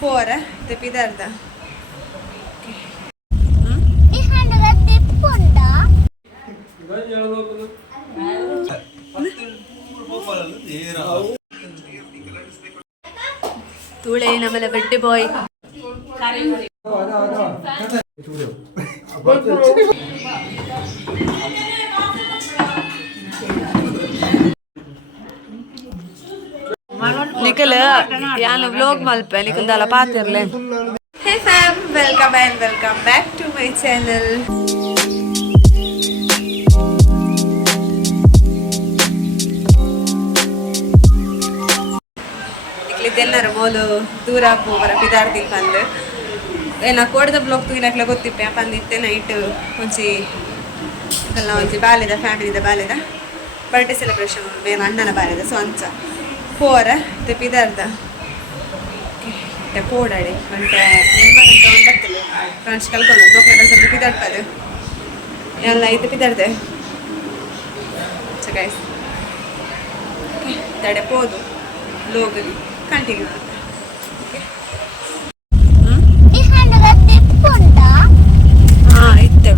പോരാ ഇതിപ്പോ ഇതായിരുന്നാ തൂളെ നമ്മളെ വെട്ടി പോയി निकल यहाँ व्लॉग मल्पे निकल दाला पातिरले hey fam welcome and welcome back to my channel ನಿಕ್ಲಿದ್ದೆಲ್ಲರೂ ಮೋಲು ದೂರ ಹೋಗರ ಬಿದಾರ್ದಿಲ್ ಬಂದು ಏನ ಕೋಡದ ಬ್ಲಾಗ್ ತೂಗಿನಕ್ಲ ಗೊತ್ತಿಪ್ಪೆ ಬಂದಿತ್ತೆ ನೈಟ್ ಒಂಚಿ ಎಲ್ಲ ಒಂಚಿ ಬಾಲ್ಯದ ಫ್ಯಾಮಿಲಿದ ಬಾಲ್ಯದ ಬರ್ಡೇ ಸೆಲೆಬ್ರೇಷನ್ ಬೇರೆ ಅಣ್ಣನ ಬಾಲ್ಯದ ಸೊ ಅಂಚ ಪೋರ ಇದು ಬಿದಾರ್ದ ಪೋಡಾಡಿ ಗಂಟೆ ನಿಮ್ಮದಂತ ಒಂದು ಬರ್ತದೆ ಫ್ರೆಂಡ್ಸ್ ಕಲ್ಕೊಂಡು ಜೋಕ್ನ ಸ್ವಲ್ಪ ಬಿದಾಡ್ಪದು ಎಲ್ಲ ಇದು ಬಿದಾಡ್ದೆ ಸೊ ಗೈಸ್ ತಡೆ ಪೋದು ಲೋಗ್ ಕಂಟಿನ್ಯೂ ಹಾಂ ಇತ್ತು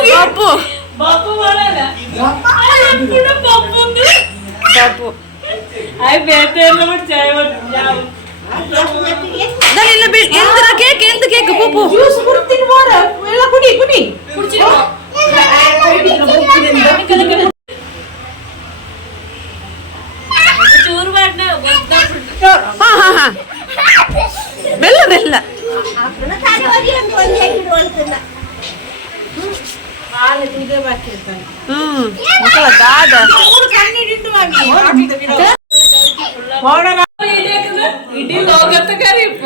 बापू बापू वाला बापू बापू आई बेटे लो चाय वो जाओ दानिला बे ಎಂತರ ಕೇಕ್ ಎಂತ ಕೇಕ್ ಬಾಪು ಜ್ಯೂಸ್ ಕುಡ್ತೀನಿ ಮೋರ ಎಲ್ಲ ಕುಡಿ ಕುಡಿ ಕುಡ್ತೀನಿ ಚೂರು ಮಾಡ್ನ ಹಾ ಹಾ ಹಾ ಬೆಲ್ಲ ಬೆಲ್ಲ ಮಕ್ಕಳ ದಾದ ಇಡೀ ಲೋಕತ್ತ ಕರೀಪ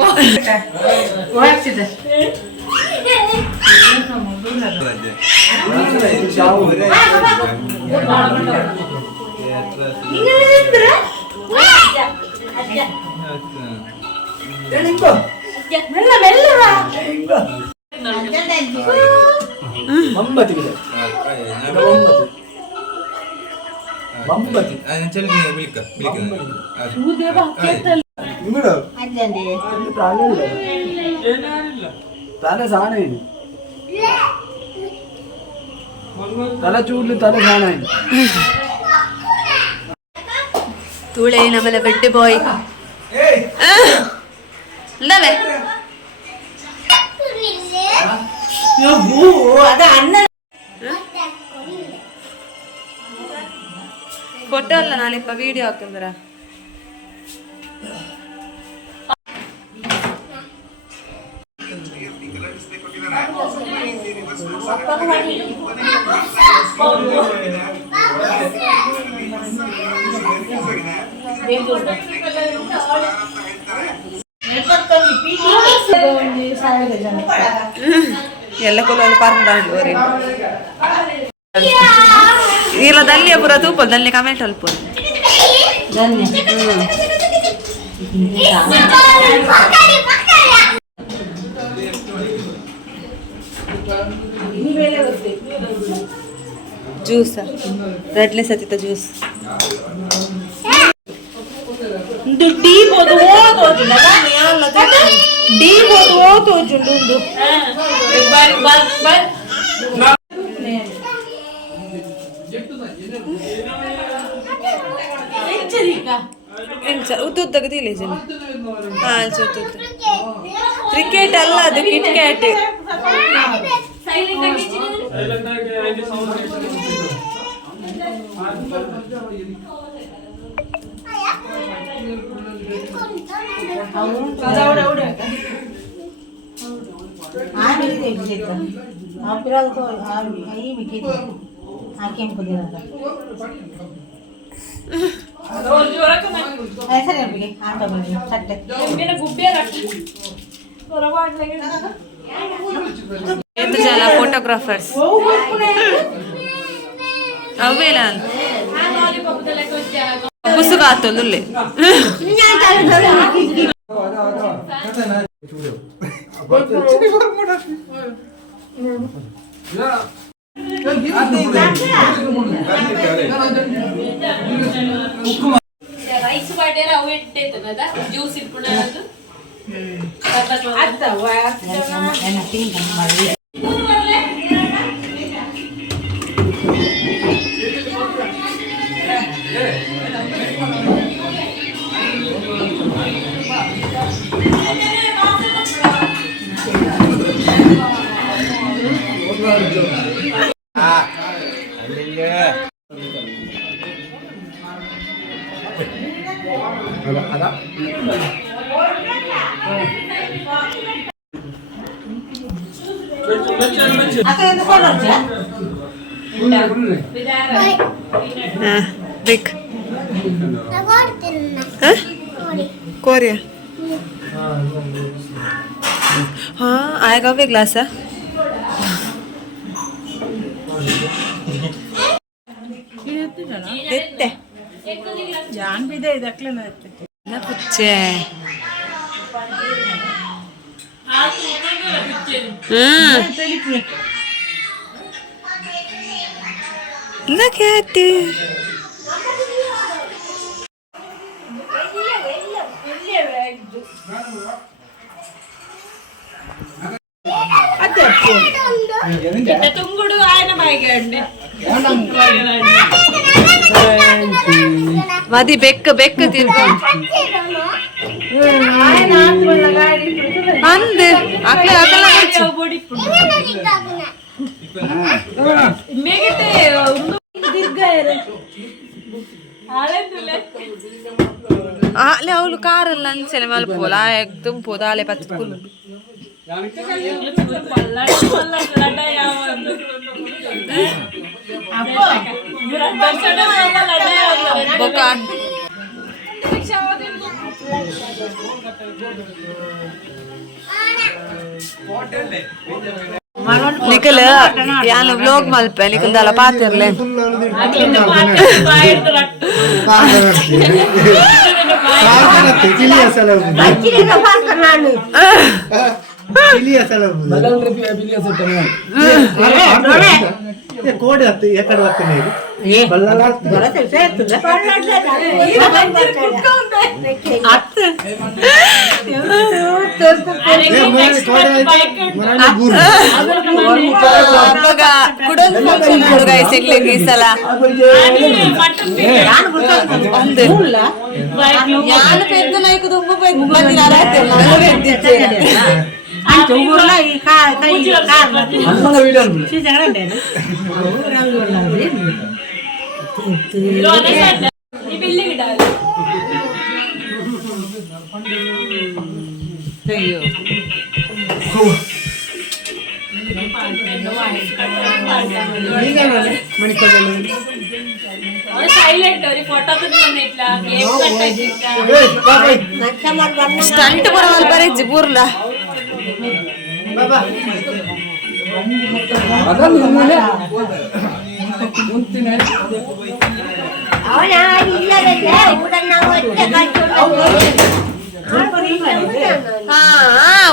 ತೂಳೆ ನಮ್ಮಲ್ಲ ಬೆಟ್ಟಿ ಬಾಯ್ ಇಲ್ಲವೇ ಫೋಟೋ ಅಲ್ಲ ನಾನಿಪ್ಪ ವಿಡಿಯೋ ಹಾಕಂದ್ರ ಎಲ್ಲ ಕೊಲಲ್ಲಿ ಪಾರ್ಕೊಂಡು ಇಲ್ಲ ಧನ್ಯ ಪುರ ತೂಪ ಧನ್ಯ ಕಮೆಂಟ್ ಅಲ್ಪ ಜ್ಯೂಸ್ ರೆಡ್ಲೆಸ್ ಹತ್ತಿತ್ತ ಜ್ಯೂಸ್ ಡೀಪ್ ಹೋದು ಓದೋದಿಲ್ಲ ಡೀಪ್ ಹೋದು ಓದೋಜುಂಡು ಉದ್ದುದ್ದಕ್ಕೆ ತಿಳಿ ಜನ ಹಾಂ ಕ್ರಿಕೆಟ್ ಅಲ್ಲ ಅದು KitKat itu jalan fotographers awelan aku suka tuh dulu rice ಬಾಟೆರ ಅವು ಇಟ್ಟೈತನದ ಜ್ಯೂಸ್ ಇಟ್ಕೊಂಡದು Rick. Korea. हाँ आएगा वे ग्लास है देते जान भी दे दखले ना ना पुच्छे look at it ತುಂಗುಡು ಆಯ್ನ ಬಾಯಿಗೆ ಮದಿ ಬೆಕ್ಕ ಬೆಕ್ಕ ತಿರ್ಕೊಂಡು ಅಂದ್ ಅಕ್ಲೆ ಅಕಲ ಮೇಗಟೆ ಆಲೆ ಅವಳು ಕಾರಲ್ಲಿ ಅಂಚನೆ ಮಲ್ಪೋಲ ಎಕ್ದಮ್ ಪೋದಾಲೆ ಪತ್ಕುಲು ಬೊಕ ನಿಖಲ್ ಯಾನು ವ್ಲಾಗ್ ಮಲ್ಪೆ ನಿಖಲ್ ದಲ ಪಾತಿರ್ಲೆ ಕೋಡಿ ಹತ್ತು ಎಕಡೆ ಹತ್ತನೇ పెద్ద నాయకు దుమ్ము పెద్ద ಸ್ಟಂಟ್ ಬರವಲ್ ಬರೀ ಜಿಬೂರ್ಲ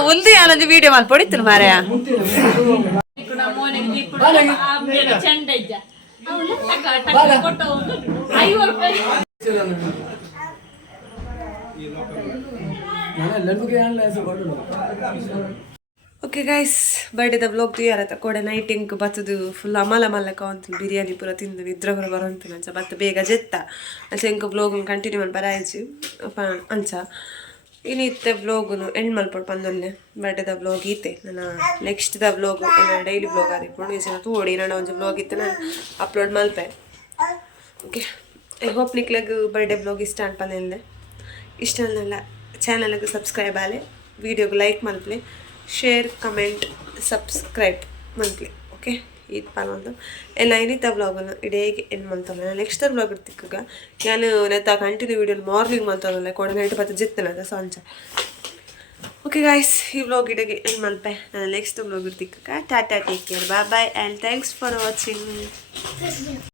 ಉಲ್ದಿ ಅನ್ನೋದು ವಿಡಿಯೋ ಮಾಡಿ ಪಡಿದ್ರು ಮಾರ್ಯ ಚಂಡ ಇದ್ದ ಓಕೆ ಗೈಸ್ ಬರ್ಡೇದ ಬ್ಲಾಗ್ ತುಯಾರತ್ತ ಕೊಡೆ ನೈಟಿಂಗ್ ಬತ್ತದು ಫುಲ್ ಅಮಲ ಮಲ್ಲಕ ಅಂತ ಬಿರಿಯಾನಿ ಪೂರ ತಿಂದು ನಿದ್ರೆ ಬರ ಬರೋಂತ ಅಂಚ ಬತ್ತ ಬೇಗ ಜೆತ್ತ ಅಂಚ ಇಂಕ ಬ್ಲಾಗ್ ಕಂಟಿನ್ಯೂ ಮಾಡಿ ಬರಾಯ್ಚಿ ಅಂಚ ಇನ್ನು ಇತ್ತೆ ಬ್ಲಾಗ್ನು ಎಂಡ್ ಮಲ್ಪಡು ಪಂದೊಲ್ಲೆ ಬರ್ಡೇದ ಬ್ಲಾಗ್ ಈತೆ ನನ್ನ ನೆಕ್ಸ್ಟ್ದ ಬ್ಲಾಗ್ ಡೈಲಿ ಬ್ಲಾಗ್ ಆದಿಪ್ಪು ಈಜಿನ ತೋಡಿ ನಾನು ಒಂದು ಬ್ಲಾಗ್ ಇತ್ತು ನಾನು ಅಪ್ಲೋಡ್ ಮಲ್ಪೆ ಓಕೆ ಐ ಹೋಪ್ ನಿಕ್ಲಗ್ ಬರ್ಡೇ ಬ್ಲಾಗ್ ಇಷ್ಟ ಅನ್ಪಂದೆ ಇಷ್ಟ ಅನ್ನಲ್ಲ ಚಾನಲ್ಗೆ ಸಬ್ಸ್ಕ್ರೈಬ್ ಆಲೆ ವಿಡಿಯೋಗೆ ಲೈಕ್ ಮಲ್ಪಲೆ ಶೇರ್ ಕಮೆಂಟ್ ಸಬ್ಸ್ಕ್ರೈಬ್ ಮಲ್ಪಲೆ ಓಕೆ ಇದು ಪಾಲೊಂದು ಎಲ್ಲ ಏನಿತ್ತ ಬ್ಲಾಗನ್ನು ಇಡೇಗೆ ಏನು ಮಾಡ್ತಾನೆ ನಾನು ನೆಕ್ಸ್ಟ್ ಬ್ಲಾಗ್ ಇರ್ತಿಕ್ಕಾಗ ನಾನು ನೆತ್ತ ಕಂಟಿನ್ಯೂ ವೀಡಿಯೋ ಮಾರ್ನಿಂಗ್ ಮಾಡ್ತಾನಲ್ಲ ಕೂಡ ನೈಟ್ ಬತ್ತು ಜಿತ್ತನದ ಸಂಚ ಓಕೆ ಗಾಯ್ಸ್ ಈ ಬ್ಲಾಗ್ ಇಡಗೆ ಏನು ಮಲ್ಪೆ ನಾನು ನೆಕ್ಸ್ಟ್ ಬ್ಲಾಗ್ ಇರ್ತಿಕ್ಕಾಗ ಟಾಟಾ take care bye and thanks for watching